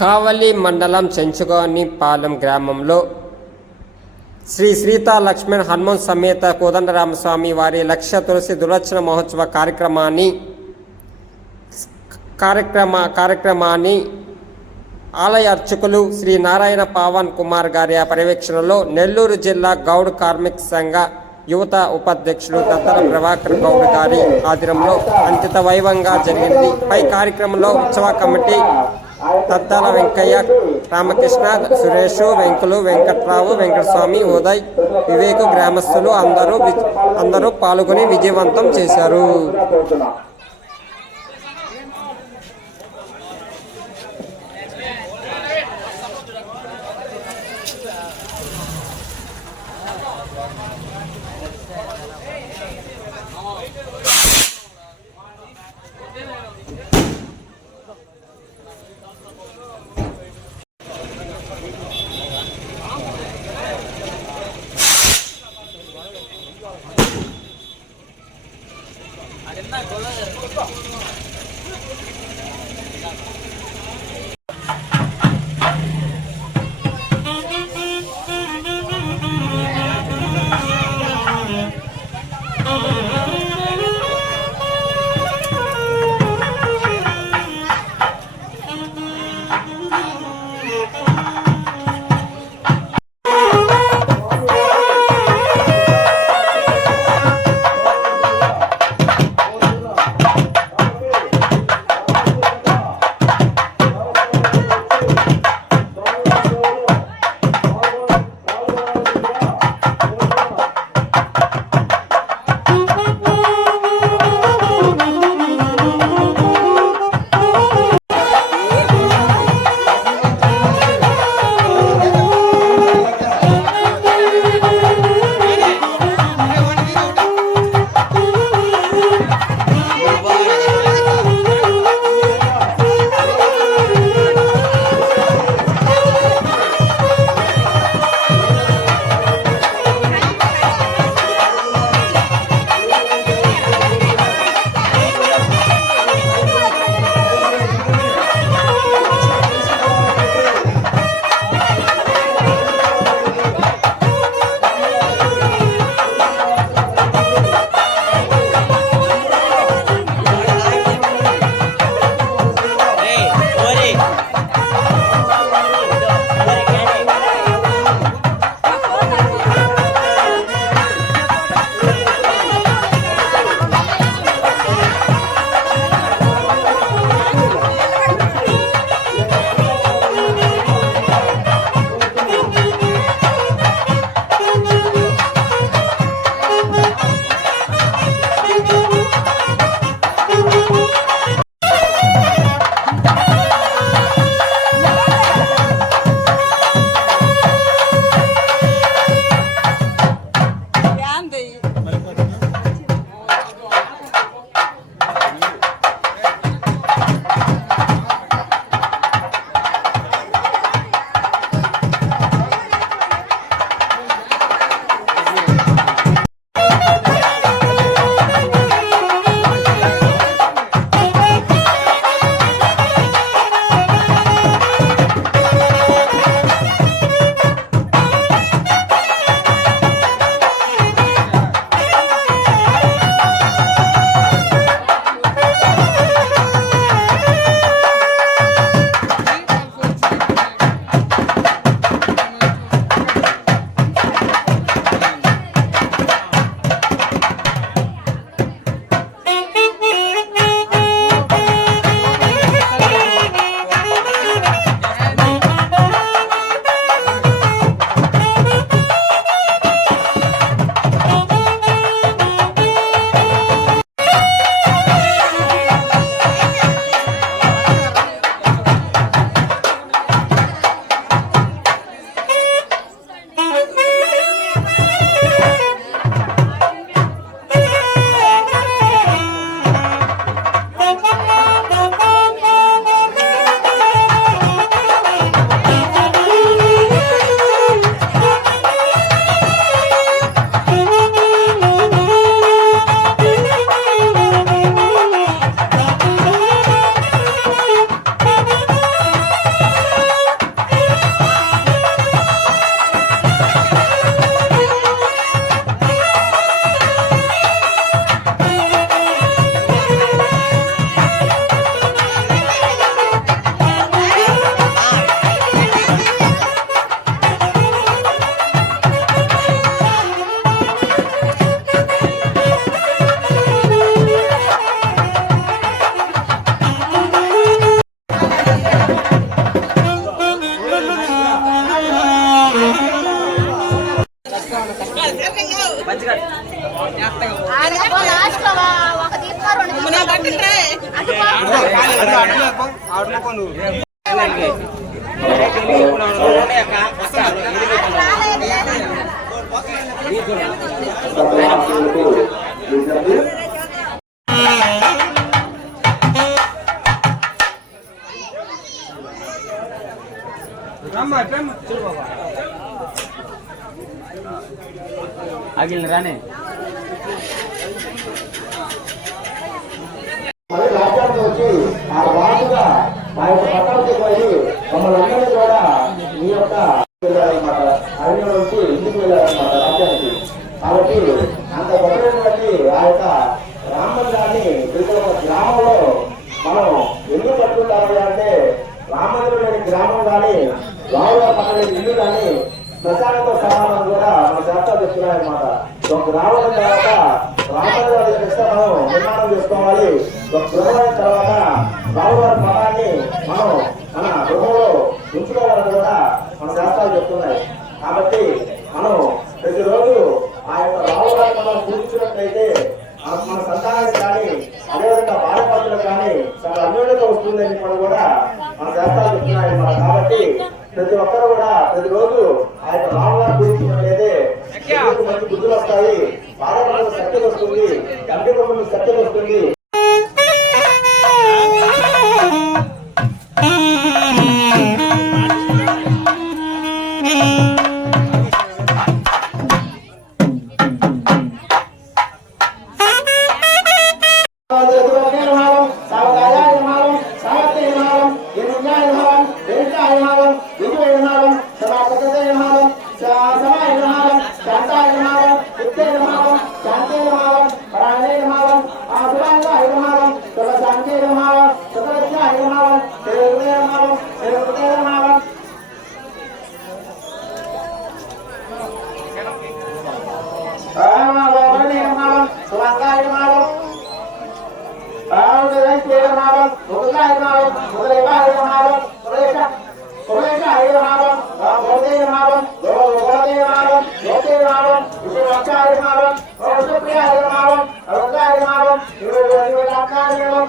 కావలి మండలం చెంచుకోని పాలెం గ్రామంలో శ్రీ సీతా లక్ష్మణ్ హనుమన్ సమేత కోదండరామస్వామి వారి లక్ష తులసి దురచన మహోత్సవ కార్యక్రమాన్ని కార్యక్రమ కార్యక్రమాన్ని ఆలయ అర్చకులు శ్రీ నారాయణ పావన్ కుమార్ గారి పర్యవేక్షణలో నెల్లూరు జిల్లా గౌడ్ కార్మిక సంఘ యువత ఉపాధ్యక్షులు దత్తల ప్రభాకర్ గౌడ్ గారి ఆధ్వర్యంలో అంకిత వైభవంగా జరిగింది. పై కార్యక్రమంలో ఉత్సవ కమిటీ దత్తాల వెంకయ్య రామకృష్ణ సురేష్ వెంకులు వెంకట్రావు వెంకటస్వామి ఉదయ్ వివేక్ గ్రామస్తులు అందరూ అందరూ పాల్గొని విజయవంతం చేశారు. Yeah. లాస్ట్లో ఒక తీసుకో ఆగిల్ రానే. మళ్ళీ రాష్ట్రానికి వచ్చి ఆ మా యొక్క పట్టణానికి పోయి మమ్మల్ని అందరినీ కూడా మీ యొక్క వెళ్ళారనమాట అరణ్యం నుంచి ఇంటికి వెళ్ళారనమాట రాజ్యానికి. కాబట్టి అంత ఆ యొక్క రామందిరాన్ని త్రిపుర గ్రామంలో మనం ఎందుకు పట్టుకుంటాము అంటే రామందిరం లేని గ్రామం కానీ రావుల పక్కన ఇల్లు కానీ శ్మశానంతో సమానం కూడా మన శాస్త్రాలు చెప్తున్నాయన్నమాట ఒక గ్రామం తర్వాత రామవారి కృష్ణ మనం నిర్మాణం చేసుకోవాలి. ఒక గృహమైన తర్వాత రామవారి మతాన్ని మనం మన గృహంలో ఉంచుకోవాలని కూడా మన శాస్త్రాలు చెప్తున్నాయి. కాబట్టి మనం ప్రతిరోజు ఆ యొక్క రామవారి మనం పూజించినట్లయితే మన సంతానానికి కానీ అదేవిధంగా బాధపడుతులకు కానీ చాలా అన్యోన్యత వస్తుందని మనం కూడా మన శాస్త్రాలు చెప్తున్నాయి కాబట్టి ప్రతి ఒక్కరు కూడా ప్రతిరోజు ఆ యొక్క రామవారి పూజించినట్లయితే మీకు మంచి బుద్ధులు వస్తాయి బాధపడడం శక్తి వస్తుంది కంటి వస్తుంది నామం ముకుంద నామం ముదలేవ నామం సురేష సురేష హరి నామం గోదేవ నామం గోదేవ నామం గోదేవ నామం విశ్వవచ్చారి నామం విశ్వప్రియ హరి నామం అరుణారి నామం వివేకాకారి నామం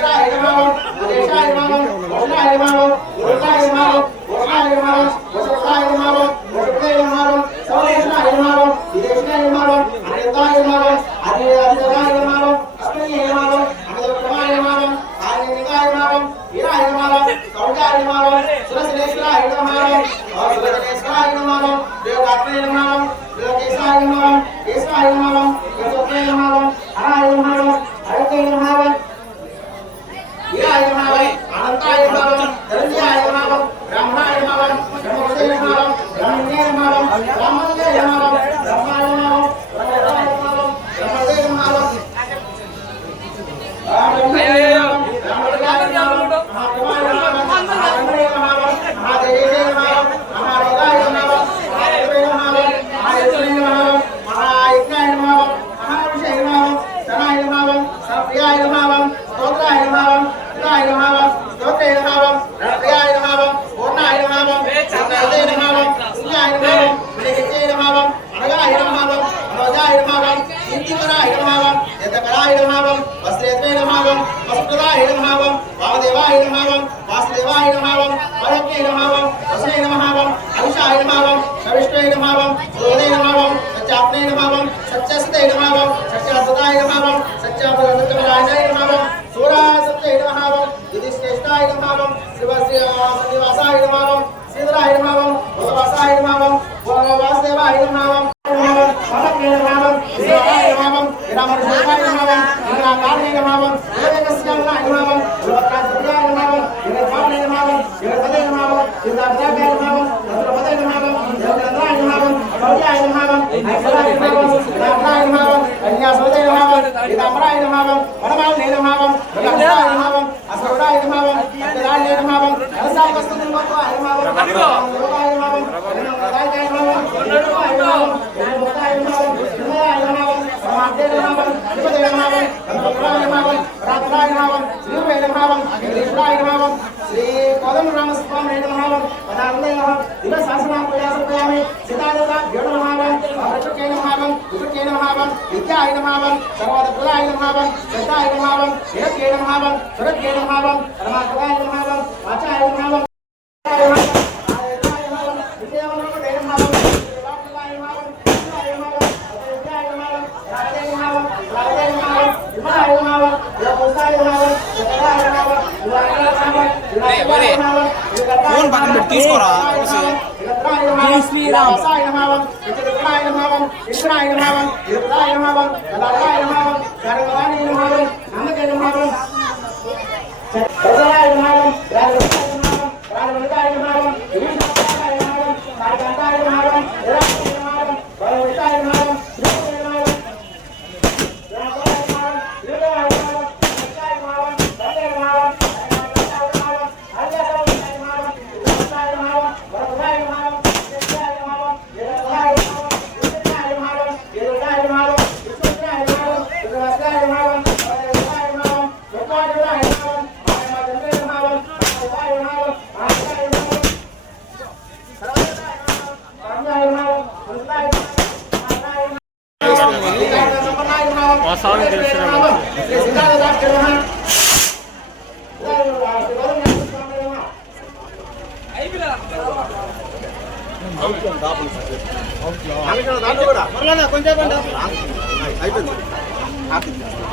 ఉరుకాయ ఉరుకాయ ఉరుకాయ ఉరుకాయ సత్యాగ్నైన భావం సత్యాత్మైన భావం సత్యస్థైన భావం. నమః వనమాలనే నమః విలాసాయ నమః అసౌరాయ నమః అగ్రదాయ నమః రసాయ వస్తుతుల్ మత్వాయ నమః యోగాయ నమః యోగాయ నమః యోగాయ నమః యోగాయ నమః యోగాయ నమః సమాధే నమః శ్రీ రామస్వామి దివ శాసనం ప్రయాసయామి సీతాదేవ విద్యాయ శ్రద్ధాయ నమః వాచాయ నమః ఫోన్ పక్కన పెట్టి తీసుకోరా శ్రీరామ్ విచక్షణాయ నమః విష్ణాయ నమః విరుద్ధాయ నమః దదాయ నమః సర్వవాణి నమః నమకే నమః సర్వరాయ నమః రాజరాయ నమః రాజవనితాయ నమః విష్ణాయ నమః సాయికాంతాయ నమః నిరాయ నమః బలవనితాయ నమః శ్రీరాయ నమః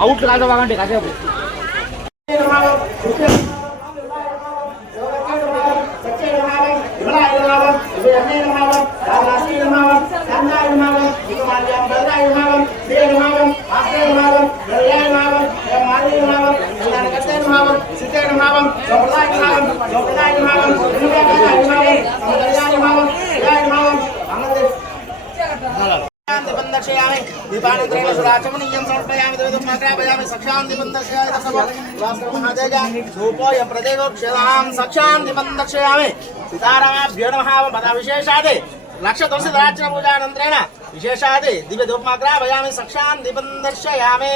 అవుట్. కాదు బాగండి కాసేపు दर्शयामि दीपानन्तरेण सुराचमनीयं समर्पयामि द्वैतं मात्रापयामि सक्षान्तिपं दर्शयामि दशमहादेजा धूपोऽय प्रदेवक्षेदां सक्षान्तिपं दर्शयामि सीतारामाभ्यो नमः पदविशेषादि लक्षदोषदराचनपूजानन्तरेण विशेषादि दिव्यधूपमात्रापयामि सक्षान्तिपं दर्शयामि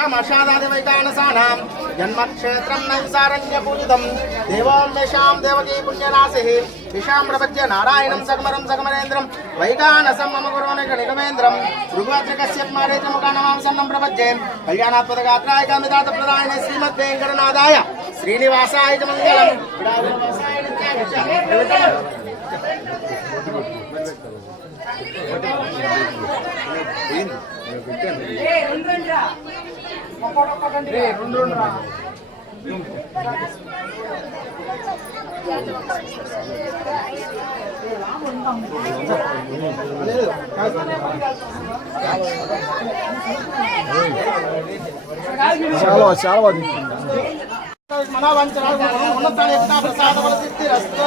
దర్శయామి మషాదాదివైకానసానాం జన్మక్షేత్రం నైసారణ్యపూజితం. దేవాంబేషాం దేవకీ పుణ్యరాశి. విషాం ప్రపద్య నారాయణం సగమరం సగమరేంద్రం. వైకానసం మమ గురోనిక నిగమేంద్రం. భృగువత్రికశ్యత్మారేత్రముఖానమాం సన్నం ప్రపద్యే. కళ్యాణాత్మదగాత్రాయ కామితాత ప్రదాయన శ్రీమద్ వెంకటనాథాయ. శ్రీనివాసాయ చ మంగళం. విడావినివాసాయ నిత్యాయ చాలా చాలా బాగుంది మనోవంచన ఉన్నత సిద్ధిరస్తు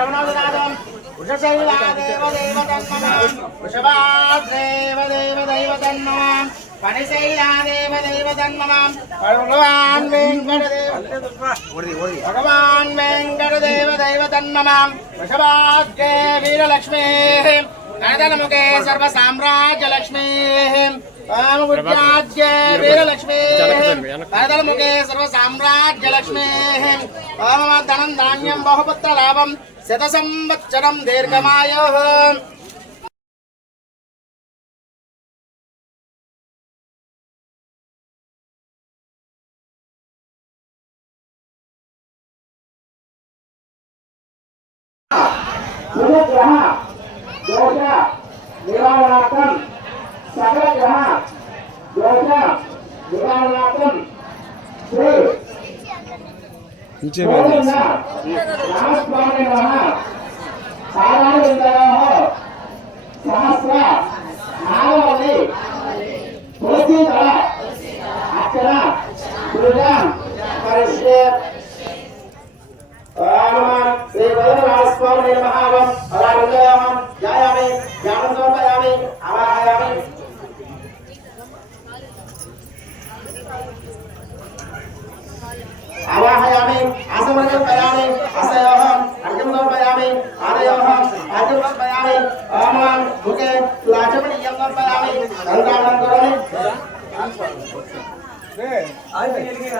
శ్రవణోదనాదం వృషశైలాదేవ దేవ తన్మమాం వృషభాద్రేవ దేవ దైవ తన్మమాం పనిశైలాదేవ దేవ తన్మమాం భగవాన్ వెంకటదేవ భగవాన్ వెంకటదేవ దైవ తన్మమాం వృషభాగ్రే వీరలక్ష్మే కనదనముఖే సర్వ సామ్రాజ్యలక్ష్మే రామగుజ్జాజ్య వీరలక్ష్మే కనదనముఖే సర్వ సామ్రాజ్యలక్ష్మే ధనం ధాన్యం బహుపుత్ర లాభం శత సంవత్సరం దీర్ఘమాయో గ్రహ దోష నివారణార్థం సర్వగ్రహ యోజన నివారణార్థం శ్రీ नीचे बैठ महावम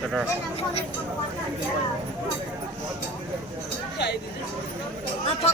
Terus. Apa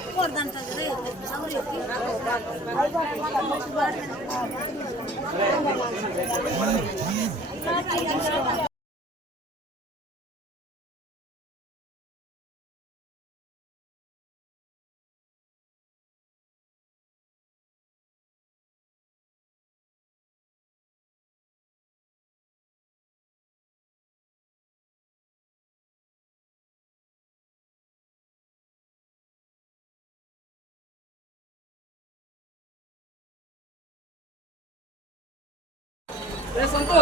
సంతో